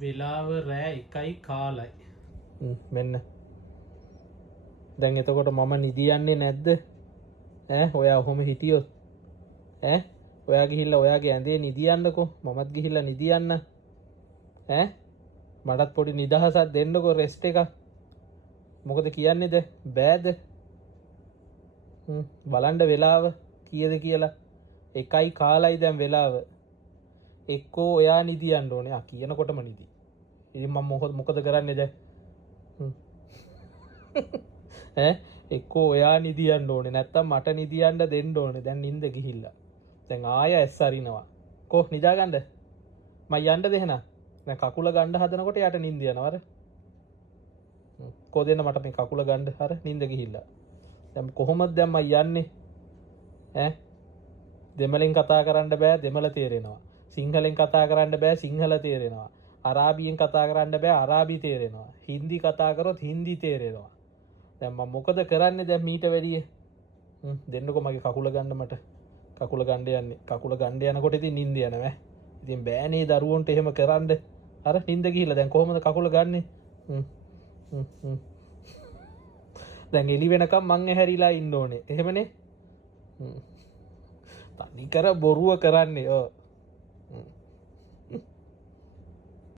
වෙලාව රෑ 1යි කාලයි. මෙන්න දැන් එතකොට මම නිදියන්නේ නැද්ද? ඔයා ඔහොම හිටියොත් ඔයා ගිහිල්ලා ඔයාගේ ඇඳේ නිදියන්නකෝ. මමත් ගිහිල්ලා නිදියන්න. මටත් පොඩි නිදහසක් දෙන්නකෝ, රෙස්ට් එකක්. මොකද කියන්නේද? බෑද? බලන්න වෙලාව කීයද කියලා. 1යි කාලයි දැන් වෙලාව. එක්කෝ ඔයා නිදියන්න ඕනේ. කියනකොටම නිදි. ඉතින් මම මොකද කරන්නේ දැන්? එක්කෝ ඔයා නිදියන්න ඕනේ, නැත්තම් මට නිදියන්න දෙන්න ඕනේ. දැන් නිින්ද ගිහිල්ලා. දැන් ආය ඇස් අරිනවා. කොහො නිදාගන්න? මම යන්න දෙහන. දැන් කකුල ගන්න හදනකොට යට නිින්ද යනවර. කො දෙන්න මට මේ කකුල ගන්න හර නිින්ද ගිහිල්ලා. දැන් කොහොමද දැන් මම යන්නේ? දෙමළෙන් කතා කරන්න බෑ, දෙමළ තේරෙනවා. සිංහලෙන් කතා කරන්න බෑ, සිංහල තේරෙනවා. අරාබියෙන් කතා කරන්න බෑ, අරාබි තේරෙනවා. හින්දි කතා කරොත් හින්දි තේරෙනවා. දැන් මම මොකද කරන්නේ දැන් මීට වැඩිය? දෙන්නකෝ මගේ කකුල ගන්න මට. කකුල ගන්න යන්නේ. කකුල ගන්න යනකොට ඉතින් නිින්ද යනවා. ඉතින් බෑනේ දරුවන්ට එහෙම කරන්න. අර නිින්ද ගිහිල්ලා දැන් කොහොමද කකුල ගන්නෙ? දැන් එළි වෙනකම් මං ඇහැරිලා ඉන්න ඕනේ. එහෙමනේ. තනි කර බොරුව කරන්නේ.